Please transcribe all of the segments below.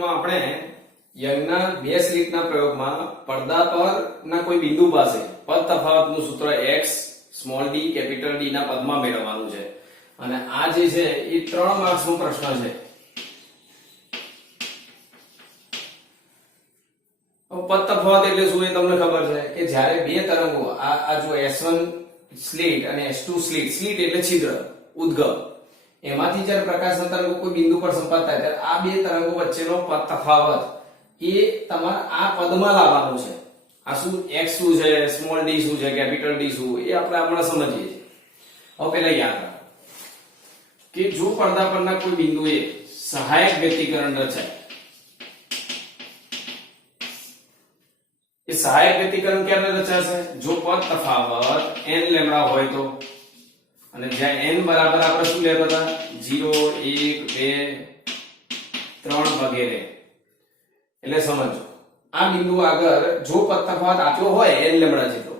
વિડિયોમાં આપણે યંગના બે સ્લિટના પ્રયોગમાં પડદા પરના કોઈ બિંદુ પાસે પદ તફાવતનું સૂત્ર x small d capital D ના પદમાં મેળવવાનું છે અને આ જે છે એ 3 માર્ક્સનો પ્રશ્ન છે। પદ તફાવત એટલે શું એ તમને ખબર છે કે જ્યારે બે તરંગો આ જો S1 સ્લિટ અને S2 સ્લિટ એટલે છિદ્ર ઉદ્ગમ એમાંથી જ્યારે પ્રકાશના તરંગો કોઈ બિંદુ પર સંપાત થાય ત્યારે આ બે તરંગો વચ્ચેનો પદ તફાવત એ તમારે આ પદમાં લાવવાનું છે। આ શું x શું છે સ્મોલ d શું છે કેપિટલ D શું એ આપણે હમણાં સમજીએ છીએ। હવે પહેલા યાદ રાખો કે જો પડદા પરના કોઈ બિંદુએ સહાયક વ્યતિકરણ રચાય એ સહાયક વ્યતિકરણ ક્યારે રચાશે જો પદ તફાવત n લેમ્ડા હોય તો અને જ્યાં n બરાબર આપણે શું લેતા હતા 0 1 2 3 વગેરે એટલે સમજો આ બિંદુ આગળ જો પદ તફાવત આપ્યો હોય n લેમ્ડા જેટલો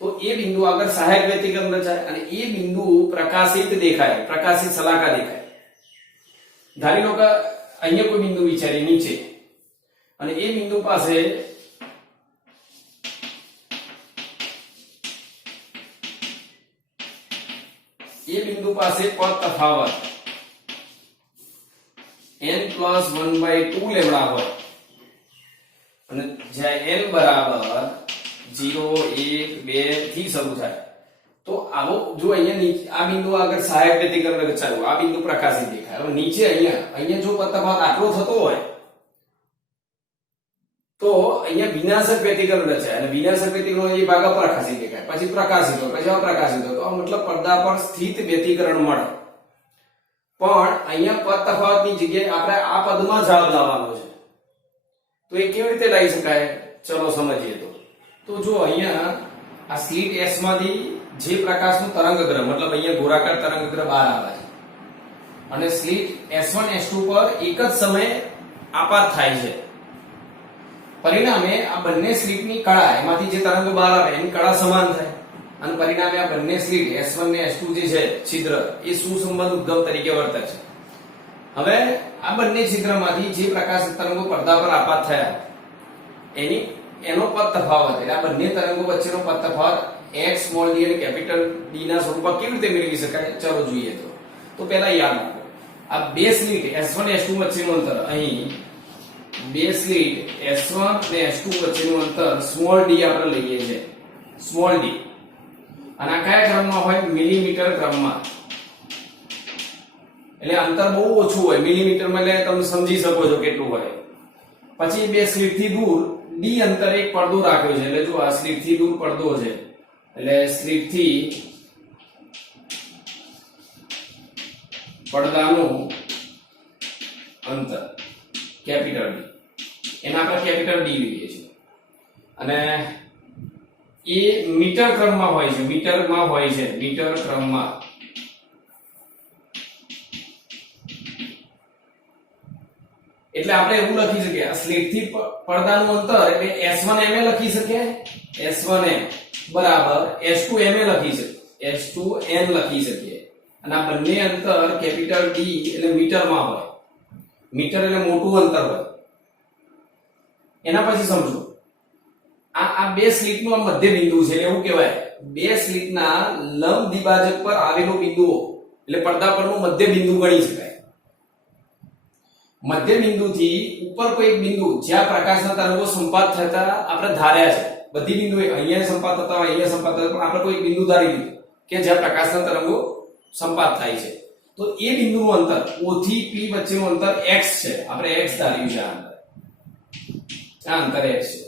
તો એ બિંદુ આગળ સહાયક વ્યતિકરણ રચાય અને એ બિંદુ પ્રકાશિત દેખાય પ્રકાશિત સલાકા દેખાય। ધારી લો કે અહીંયા કોઈ બિંદુ વિચારી નીચે અને એ બિંદુ પાસે પદ તફાવત n+1/2 લેમ્ડા હોય અને જ્યાં n બરાબર 0 1 2 થી શરૂ થાય તો આવો જો અહીંયા આ બિંદુ આગળ સહાયક વ્યતિકરણ રચાયું આ બિંદુ પ્રકાશિત દેખાય। હવે નીચે અહીંયા જો પદ તફાવત આટલો થતો હોય તો અહીંયા વિનાશક વ્યતિકરણ રચાય અને વિનાશક વ્યતિકરણ એ ભાગ અપ્રકાશિત દેખાય પછી પ્રકાશિત હોય પછી અપ્રકાશિત હોય તો આ મતલબ પડદા પર સ્થિત વ્યતિકરણ મળે પણ અહીંયા પદ તફાવતની જગ્યાએ આપણે આ પદમાં જવાબ લાવવાનો છે તો એ કેવી રીતે લાવી શકાય ચલો સમજીએ। તો જો અહીંયા આ સ્લિટ S માંથી જે પ્રકાશનું તરંગગ્રહ મતલબ અહીંયા ગોળાકાર તરંગગ્રહ બહાર આવે છે અને સ્લિટ S1 S2 પર એક જ સમયે આપાત થાય છે પરિણામે આ બંને સ્લિટની કળા એમાંથી જે તરંગો બહાર આવે એની કળા સમાન થાય અને પરિણામે આ બંને સ્લિટ S1 ને S2 જે છે છિદ્ર એ સુસંબંધ ઉદ્ગમ તરીકે વર્તે છે। હવે આ બંને છિદ્રમાંથી જે પ્રકાશિત તરંગો પડદા પર આપાત થયા એનો પદ તફાવત એટલે આ બંને તરંગો વચ્ચેનો પદ તફાવત x સ્મોલ d અને કેપિટલ D ના સ્વરૂપમાં કેવી રીતે મેળવી શકાય ચલો જોઈએ। તો પહેલા યાદ રાખો આ બે સ્લિટ S1 S2 વચ્ચેનું અંતર અહીં બે સ્લિટ S1 અને S2 વચ્ચેનું અંતર સ્મોલ d આપણે લઈએ છે સ્મોલ d અને આ કયા ક્રમમાં હોય મિલીમીટર ક્રમમાં એટલે અંતર બહુ ઓછું હોય મિલીમીટરમાં એટલે તમે સમજી શકો છો કેટલું હોય। પછી બે સ્લિટ થી દૂર d અંતરે એક પડદો રાખ્યો છે એટલે જો આ સ્લિટ થી દૂર પડદો છે એટલે સ્લિટ થી પડદાનું અંતર કેપિટલ D એના પર કેપિટલ D લઈએ છીએ અને એ મીટર ક્રમમાં હોય છે મીટર ક્રમમાં એટલે આપણે એવું લખી શકીએ આ સ્લિટ થી પડદાનું અંતર એટલે S1 mm લખી શકીએ S1 m બરાબર S2 m લખી શકીએ S2 n લખી શકીએ અને આ બંને અંતર કેપિટલ D એટલે મીટરમાં હોય મીટર એટલે મોટું અંતર હોય। એના પછી સમજો આ બે સ્લિટનું આ મધ્ય બિંદુ છે એટલે એવું કહેવાય બે સ્લિટના લંબ દ્વિભાજક પર આવેલો બિંદુ એટલે પડદા પરનું મધ્ય બિંદુ ગણી શકાય। મધ્ય બિંદુથી ઉપર કોઈ એક બિંદુ જ્યાં પ્રકાશના તરંગો સંપાત થતા આપણે ધાર્યા છે બધી બિંદુએ અહીંયા સંપાત થતા હોય અહીંયા સંપાત થતા પણ આપણે કોઈ એક બિંદુ ધારી લીધું કે જ્યાં પ્રકાશના તરંગો સંપાત થાય છે તો એ બિંદુનું અંતર O થી P વચ્ચેનું અંતર x છે આપણે x ધાર્યું છે આ અંતર x છે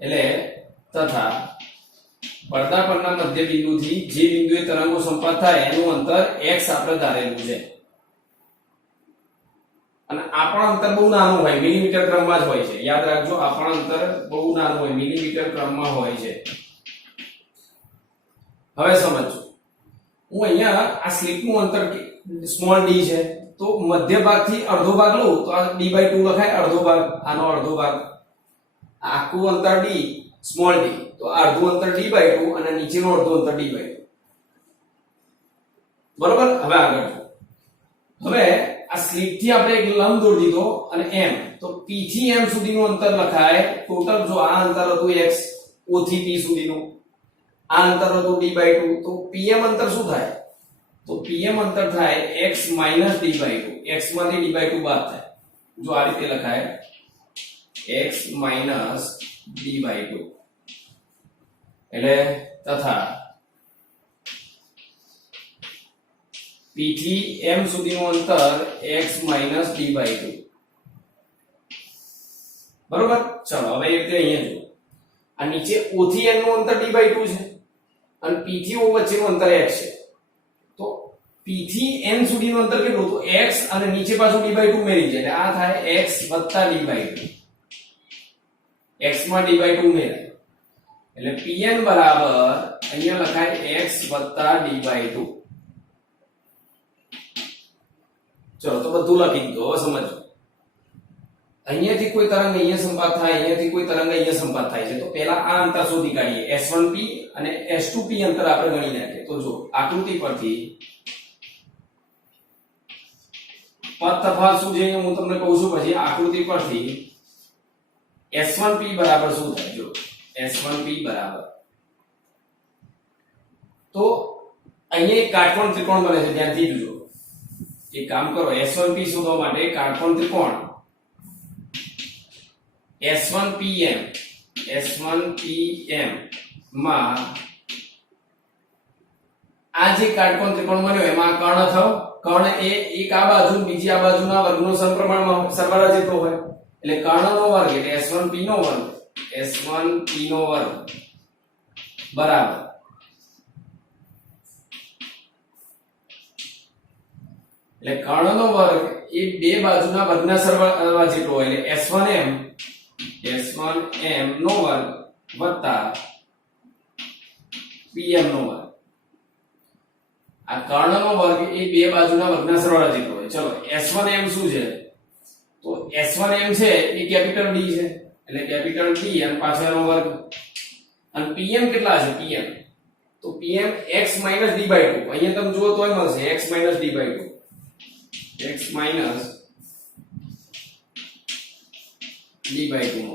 એટલે તથા પડદા પરના મધ્ય બિંદુથી જે બિંદુએ તરંગો સંપાત થાય એનું અંતર x આપણે ધારેલું છે અને આ પણ અંતર બહુ નાનું હોય મિલીમીટર ક્રમમાં જ હોય છે યાદ રાખજો આ પણ અંતર બહુ નાનું હોય મિલીમીટર ક્રમમાં હોય છે। હવે સમજો હું અહીંયા આ સ્લિટનું અંતર સ્મોલ d છે તો મધ્ય ભાગથી અડધો ભાગ લઉં તો આ d/2 લખાય અડધો ભાગ આનો અડધો ભાગ આખું અંતર d સ્મોલ d તો અડધું અંતર d/2 અને નીચેનું અડધું અંતર d/2 બરોબર। હવે આગળ હવે આ સ્લીટ થી આપણે એક લંબ દોરી દીધો અને m, તો p થી m સુધીનું અંતર લખાય ટોટલ. જો આ અંતર હતું x, o થી p સુધીનું, આ અંતર હતું d/2, તો pm અંતર શું થાય? તો pm અંતર થાય x - d/2. x માંથી d/2 બાદ થાય. જો આ રીતે લખાય x - d/2, એટલે તથા p થી m સુધીનું અંતર x - d/2. બરોબર. ચલો હવે એ રીતે અહીંયા જુઓ, આ નીચે o થી n નું અંતર d/2 છે અને p થી o વચ્ચેનું અંતર x છે. તો p થી n સુધીનું અંતર કેટલું? તો x અને નીચે પાછું d/2 ઉમેરી છે, એટલે આ થાય x + d/2. x માં d/2 ઉમેરાય એટલે pn બરાબર અહીંયા લખાય x + d/2. ચલો તો બધું લખી દીધું. હવે સમજો, અહીંયાથી કોઈ તરંગ અહીંયા સંપાત થાય, અહીંયાથી કોઈ તરંગ અહીંયા સંપાત થાય છે, તો પહેલા આ અંતર શોધી કાઢીએ. s1p અને s2p અંતર આપણે ગણી નાખીએ. તો જો આકૃતિ પરથી પદ તફાવત શું છે હું તમને કહું છું, પછી આકૃતિ પરથી s1p બરાબર શું થાય? જો s1p બરાબર, તો અહીંયા એક કાટકોણ ત્રિકોણ બને છે, ધ્યાનથી જોજો. એક કામ કરો, s1p શોધવા માટે કાટકોણ ત્રિકોણ S1PM માં આ જે કાટકોણ ત્રિકોણ બન્યો એમાં કર્ણ થયો. કર્ણ એ એક આ બાજુ બીજી આ બાજુના વર્ગનો સમપ્રમાણમાં સરવાળા જેટલો હોય, એટલે કર્ણનો વર્ગ એટલે S1p નો વર્ગ, S1p નો વર્ગ બરાબર એટલે કર્ણનો વર્ગ એ બે બાજુના વર્ગના સરવાળા જેટલો હોય, એટલે S1m નો વર્ગ વત્તા pm નો વર્ગ. આ કર્ણનો વર્ગ એ બે બાજુના વર્ગના સરવાળા જેટલો હોય. ચલો S1m શું છે? તો S1m છે એ કેપિટલ D છે, એટલે કેપિટલ D અને પાછળ એનો વર્ગ. અને pm કેટલા છે? pm તો pm x - d/2. અહીંયા તમે જુઓ તોય મળશે x - d/2, x - d/2 નો.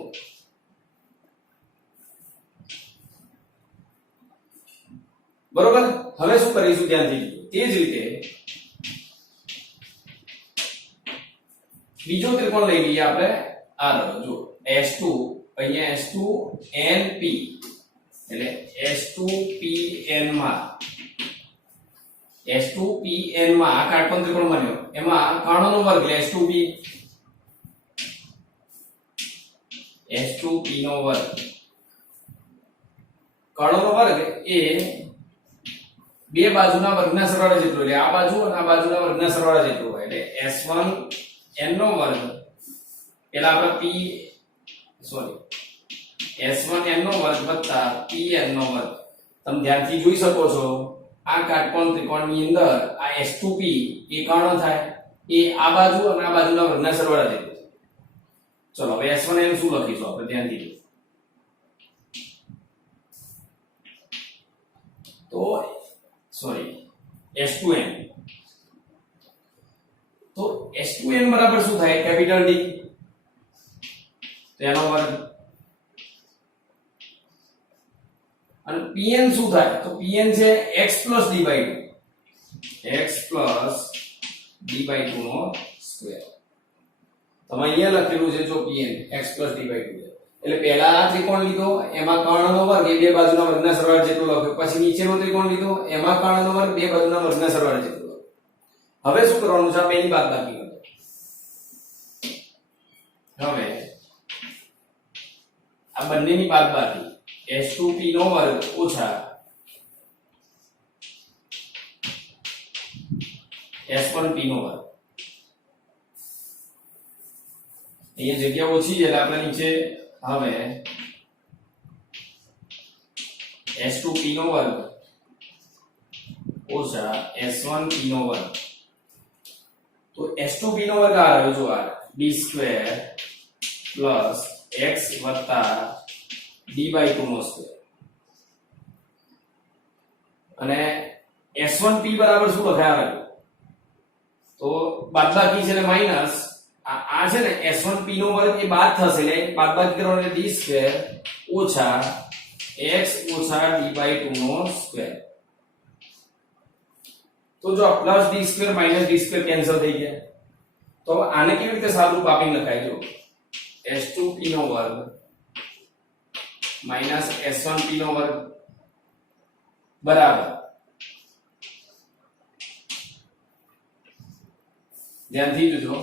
બરોબર. હવે શું કરીશું ધ્યાનથી? તે જ રીતે બીજો ત્રિકોણ લઈ લઈએ આપણે. આ રહ્યો જો S2, અહીંયા S2np એટલે S2pn માં આ કાટકોણ ત્રિકોણ બન્યો, એમાં કર્ણનો વર્ગ એટલે S2p નો વર્ગ. કર્ણનો વર્ગ એ બે બાજુના વર્ગના સરવાળા જેટલો, એટલે આ બાજુ અને આ બાજુના વર્ગના સરવાળા જેટલો હોય, એટલે S1n નો વર્ગ પેલા આપણે S1n નો વર્ગ વત્તા pn નો વર્ગ. તમે ધ્યાનથી જોઈ શકો છો આ કાટકોણ ત્રિકોણની અંદર આ S2p એ કર્ણ થાય, એ આ બાજુ અને આ બાજુના વર્ગના સરવાળા જેટલો. ચલો હવે S1n શું લખીશું આપણે? ધ્યાનથી તો S2n, તો S2n બરાબર શું થાય? કેપિટલ D, તેનો વર્ગ. અને pn શું થાય? તો pn છે x + d/2, x + d/2 નો સ્ક્વેર. તમે અહીંયા લખેલું છે જો pn x + d/2, એટલે પહેલા આ ત્રિકોણ લીધો, એમાં કર્ણનો વર્ગ એ બે બાજુના વર્ગના સરવાળા જેટલો લખ્યો. પછી નીચેનો ત્રિકોણ લીધો, એમાં કર્ણનો વર્ગ બે બાજુના વર્ગના સરવાળા જેટલો લખ્યો. હવે શું કરવાનું છે? આપણે એની બાદબાકી કરો. હવે આ બંનેની બાદબાકી S2p નો વર્ગ ઓછા S1p નો વર્ગ. અહીંયા જગ્યા ઓછી છે એટલે આપણે નીચે હવે S2p નો વર્ગ ઓછા S1p નો વર્ગ. તો S2p નો વર્ગ આ રહ્યો જો આ d² + x + d/2 નો સ્ક્વેર. અને S1p બરાબર શું લખાયા? તો તો બાદબાકી છે ને માઈનસ આ છે ને s1p નો વર્ગ એ બાદ થશે એટલે બાદબાકી કરવાનો એટલે d સ્ક્વેર ઓછા x ઓછા d/2 નો સ્ક્વેર. તો જો plus d square minus d square cancel થઈ ગયા. તો હવે આને કેવી રીતે સાદુરૂપ આપીને લખાય? જો s2p નો વર્ગ માઈનસ s1p નો વર્ગ બરાબર, ધ્યાનથી જોજો,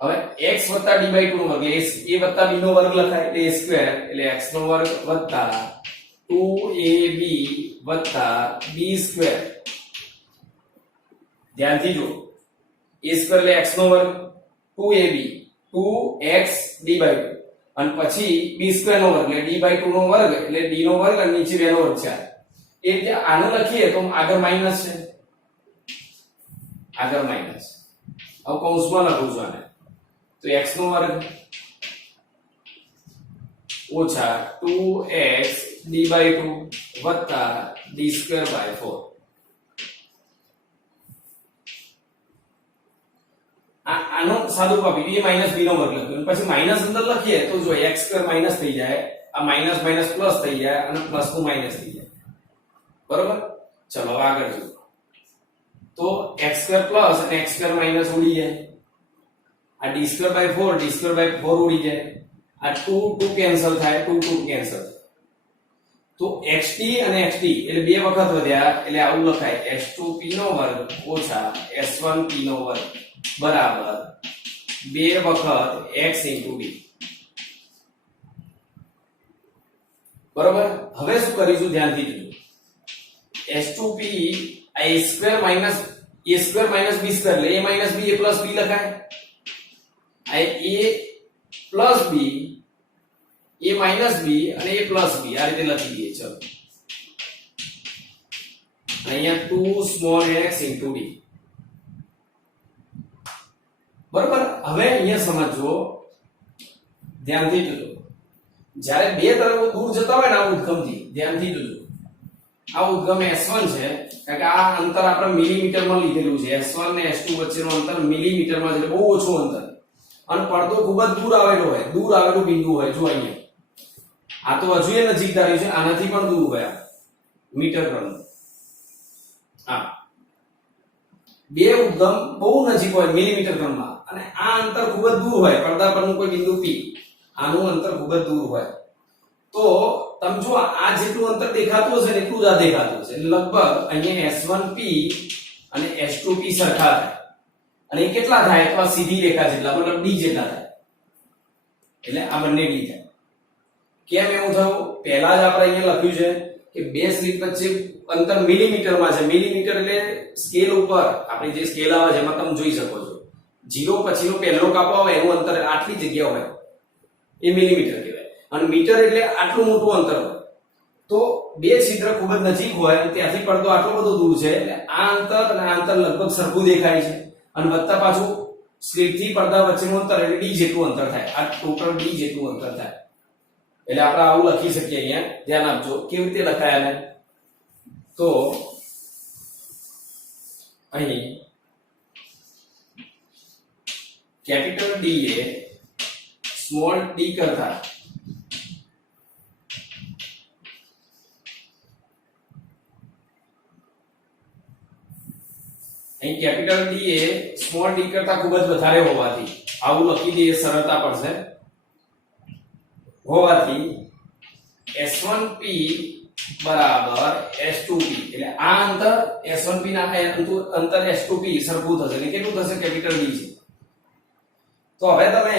હવે x વત્તા d/2 નો વર્ગ એટલે a વત્તા b નો વર્ગ લખાય એટલે a સ્ક્વેર એટલે x નો વર્ગ વત્તા 2ab વત્તા b સ્ક્વેર. ધ્યાનથી જો a સ્ક્વેર એટલે x નો વર્ગ 2ab 2x d/2 અને પછી b સ્ક્વેર નો વર્ગ એટલે d/2 નો વર્ગ એટલે d નો વર્ગ અને નીચે 2 નો વર્ગ છે. એ રીતે આને લખીએ તો આગળ માઈનસ છે, આગળ માઈનસ. હવે કૌંસમાં લખું છું આને તો x નો વર્ગ ઓછા 2x d/2 વત્તા d²/4. આનો સાદુરૂપ આપી a માઈનસ b નો વર્ગ લખ્યો પછી માઈનસ અંદર લખીએ તો જો x² માઈનસ થઈ જાય, આ માઈનસ માઈનસ પ્લસ થઈ જાય અને પ્લસ નું માઈનસ થઈ જાય. બરોબર, ચલો આગળ જો તો x² પ્લસ અને x² માઈનસ ઉડી જાય, આ d²/4 d²/4 ઉડી જાય, આ 2 2 કેન્સલ થાય, 2 2 કેન્સલ. તો xt અને xt એટલે બે વખત વધ્યા એટલે આવું લખાય s2p નો વર્ગ ઓછા s1p નો વર્ગ બરાબર 2 વખત x * d. બરોબર, હવે શું કરીશું ધ્યાનથી જોજો. s2p આ a² માઈનસ b² એટલે a minus b a plus b લખાય, આ a plus b a minus b અને a પ્લસ b આ રીતે લખી દઈએ. ચલો અહીંયા 2 સ્મોલ x * d. બરોબર, હવે અહીંયા સમજો, ધ્યાનથી જોજો, જ્યારે બે તરફો દૂર જતા હોય ને આ ઉદ્ગમથી, ધ્યાનથી જોજો, આ ઉદ્ગમ s1 છે કારણ કે આ અંતર આપણે મિલીમીટરમાં લીધેલું છે. s1 ને s2 વચ્ચેનું અંતર મિલીમીટરમાં છે એટલે બહુ ઓછું અંતર અને પડદો ખૂબ જ દૂર આવેલો હોય, દૂર આવેલું બિંદુ હોય. જો અહીંયા આ તો હજુ એ નજીક ધાર્યું છે, આનાથી પણ દૂર હોય મીટર ક્રમ. હા, બે ઉદ્ગમ બહુ નજીક હોય મિલીમીટર ક્રમમાં અને આ અંતર ખૂબ જ દૂર હોય, પડદા પરનું કોઈ બિંદુ p, આનું અંતર ખૂબ જ દૂર હોય. તો તમે જો આ જેટલું અંતર દેખાતું હશે ને એટલું જ આ દેખાતું હશે. લગભગ અહીંયા s1p અને s2p સરખા થાય અને એ કેટલા થાય તો આ સીધી રેખા જેટલા મતલબ d જેટલા થાય એટલે આ બંને d થાય. કેમ એવું થયું? પહેલા જ આપણે અહીંયા લખ્યું છે કે બે સ્લિટ વચ્ચે અંતર મિલીમીટરમાં છે. મિલીમીટર એટલે સ્કેલ ઉપર આપણી જે સ્કેલ આવે છે એમાં તમે જોઈ શકો છો 0 પછીનો પહેલો કાપો આવે એનું અંતર આટલી જગ્યા હોય એ મિલીમીટર કહેવાય અને મીટર એટલે આટલું મોટું અંતર હોય. તો બે છિદ્ર ખૂબ જ નજીક હોય અને ત્યાંથી પડદો આટલો બધો દૂર છે એટલે આ અંતર અને આ અંતર લગભગ સરખું દેખાય છે અને વત્તા પાછું સ્લિટથી પડદા વચ્ચેનું અંતર એટલે d જેટલું અંતર થાય, આ ટોટલ d જેટલું અંતર થાય. એટલે આપણે આવું લખી શકીએ. અહીંયા ધ્યાન આપજો કેવી રીતે લખાય આને. તો અહીં કેપિટલ D એ સ્મોલ d કરતા અહીં કેપિટલ D એ સ્મોલ d કરતા ખૂબ જ વધારે હોવાથી આવું લખી દઈએ, સરળતા પડશે. હોવાથી s1p બરાબર s2p એટલે આ અંતર s1p ના અંતર s2p સરખું થશે એટલે કેટલું થશે? કેપિટલ D છે. તો હવે તમે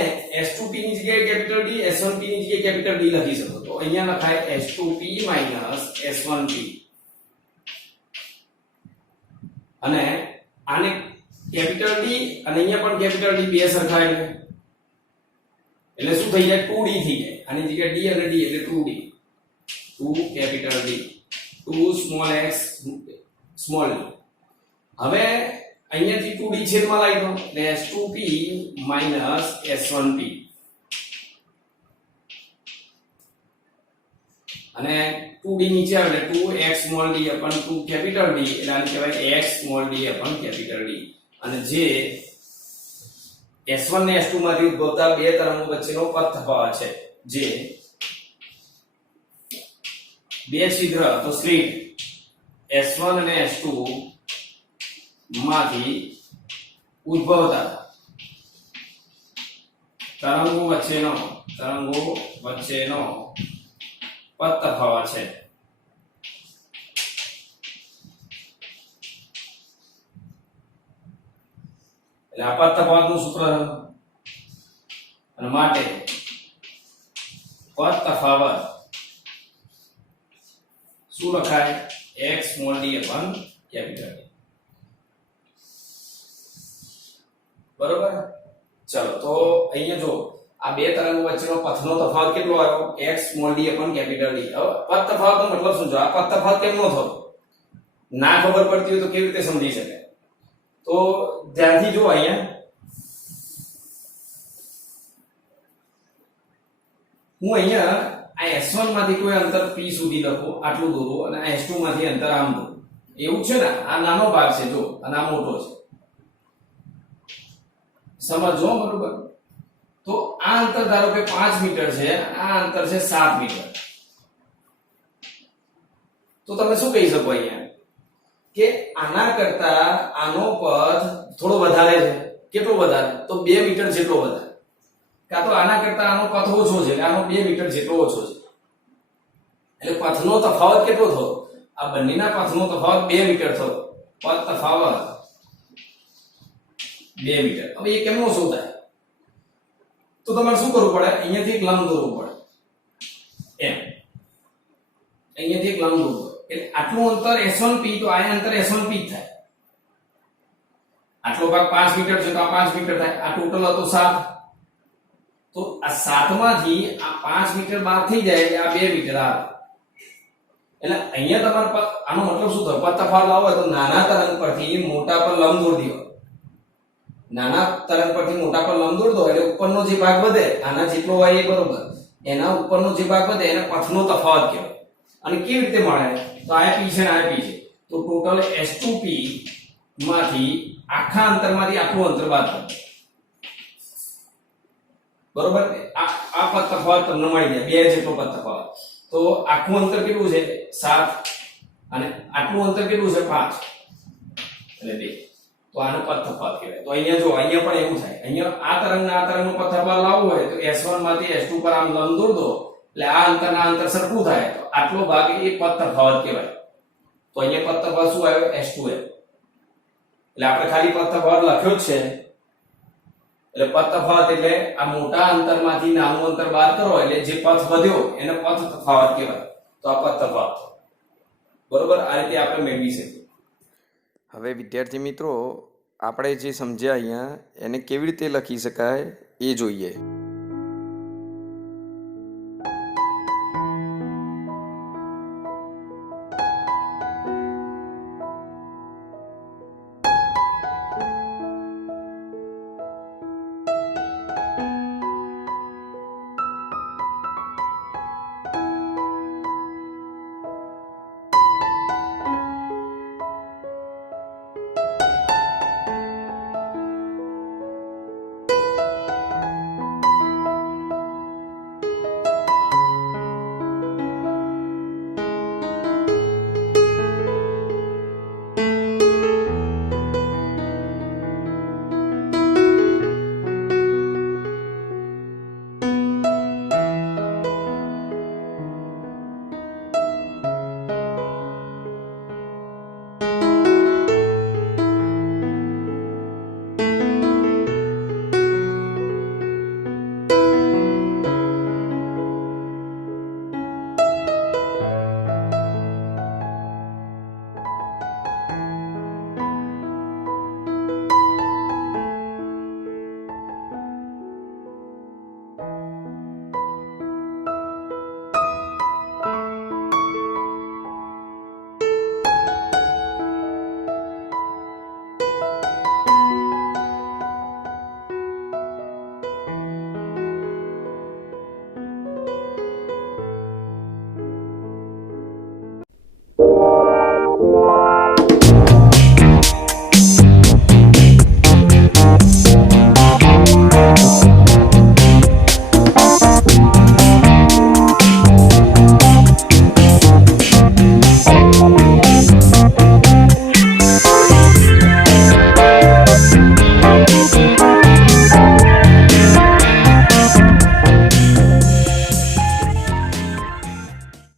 s2p ની જગ્યાએ કેપિટલ D, s1p ની જગ્યાએ કેપિટલ D લખી શકો. તો અહીંયા લખાય s2p s1p અને આને કેપિટલ D અને અહીંયા પણ કેપિટલ D બે સરખા એટલે શું થઈ જાય? 2d થઈ જાય. આની જગ્યાએ d અને d એટલે 2d, 2 capital D 2 small x small d. હવે અહીંયાથી 2d છેદમાં લાવી દો એટલે s2p s1p અને 2d નીચે આવે એટલે 2x small d 2 capital D એટલે આને કહેવાય x small d capital D. અને જે S1 ને S2 માંથી ઉદ્ભવતા બે તરંગો વચ્ચેનો પથ તફાવત છે, જે બે છિદ્ર તો સ્લિટ S1 અને S2 માંથી ઉદ્ભવતા તરંગો વચ્ચેનો પથ તફાવત છે. એટલે આ પથ તફાવતનું સૂત્ર અને માટે પથ તફાવત શું લખાય? x small d upon capital D. બરોબર. ચલો તો અહીંયા જો આ બે તરંગો વચ્ચેનો પથનો તફાવત કેટલો આવ્યો? x small d upon capital D. હવે પથ તફાવતનો મતલબ શું છે? આ પથ તફાવત કેમ નો થતો? ના ખબર પડતી હોય તો કેવી રીતે સમજી શકાય? તો ધ્યાનથી જો, અહીંયા હું અહીંયા આ S1 માંથી કોઈ અંતર p સુધી લખું, આટલું દોરું, અને આ S2 માંથી અંતર આમ દોરું. એવું છે ને? આ નાનો ભાગ છે જો, અને આ મોટો છે. સમજો બરોબર. તો આ અંતર ધારો કે 5 મીટર છે, આ અંતર છે 7 મીટર. તો તમે શું કહી શકો અહીંયા કે આના કરતા આનો પથ થોડો વધારે છે. કેટલો વધારે? તો 2 મીટર જેટલો વધારે. કાં તો આના કરતા આનો પથ ઓછો છે, એટલે આનો 2 મીટર જેટલો ઓછો છે. એટલે પથનો તફાવત કેટલો થયો? આ બંનેના પથનો તફાવત 2 મીટર થયો. પથ તફાવત 2 મીટર. હવે એ કેમનો શોધાય? તો તમારે શું કરવું પડે? અહીંયાથી એક લંબ દોરવું પડે. એમ અહીંયાથી એક લંબ દોરવું. એટલે આટલું અંતર S1P, તો આ અંતર S1P થાય. આટલો ભાગ 5 મીટર છે, તો આ 5 મીટર થાય. આ ટોટલ હતો 7. તો આ 7 માંથી આ 5 મીટર બાદ થઈ જાય એટલે આ 2 મીટર આવે. એટલે અહીંયા તમારે આનો મતલબ શું થયો? પથ તફાવત લાવો હોય તો નાના તરંગ પરથી મોટા પર લંબ દોરી દો. નાના તરંગ પરથી મોટા પર લંબ દોર દો એટલે ઉપરનો જે ભાગ વધે, આના જેટલો હોય એ બરોબર, એના ઉપરનો જે ભાગ વધે એને પથનો તફાવત કહેવાય. અને કેવી રીતે મળે? તો આ p છે ને આ p છે, તો ટોટલ S2P માંથી આખા અંતરમાંથી આખું અંતર બાદ કરો. બરોબર. આ પથ તફાવત તમને મળી જાય, 2 જેટલો પથ તફાવત. તો આખું અંતર કેટલું છે? 7. અને આટલું અંતર કેટલું છે? 5. એટલે 2. તો આનો પથ તફાવત કહેવાય. તો અહીંયા જો, અહીંયા પણ એવું થાય. અહીંયા આ તરંગના આ તરંગનો પથ તફાવત લાવવો હોય તો S1 માંથી S2 પર આમ લંબ દોર દો, એટલે આ અંતરના અંતર સરખું થાય. તો આટલો ભાગ એ પથ તફાવત કહેવાય. તો અહીંયા પથ તફાવત શું આવ્યો? S2 એટલે આપણે ખાલી પથ તફાવત લખ્યો જ છે. એટલે પથ તફાવત એટલે આ મોટા અંતરમાંથી નાનું અંતર બાદ કરો એટલે જે પથ વધ્યો એને પથ તફાવત કહેવાય. તો આ પથ તફાવત. બરોબર. આ રીતે આપણે મેળવી શકીએ. હવે વિદ્યાર્થી મિત્રો, આપણે જે સમજ્યા અહીંયા એને કેવી રીતે લખી શકાય એ જોઈએ.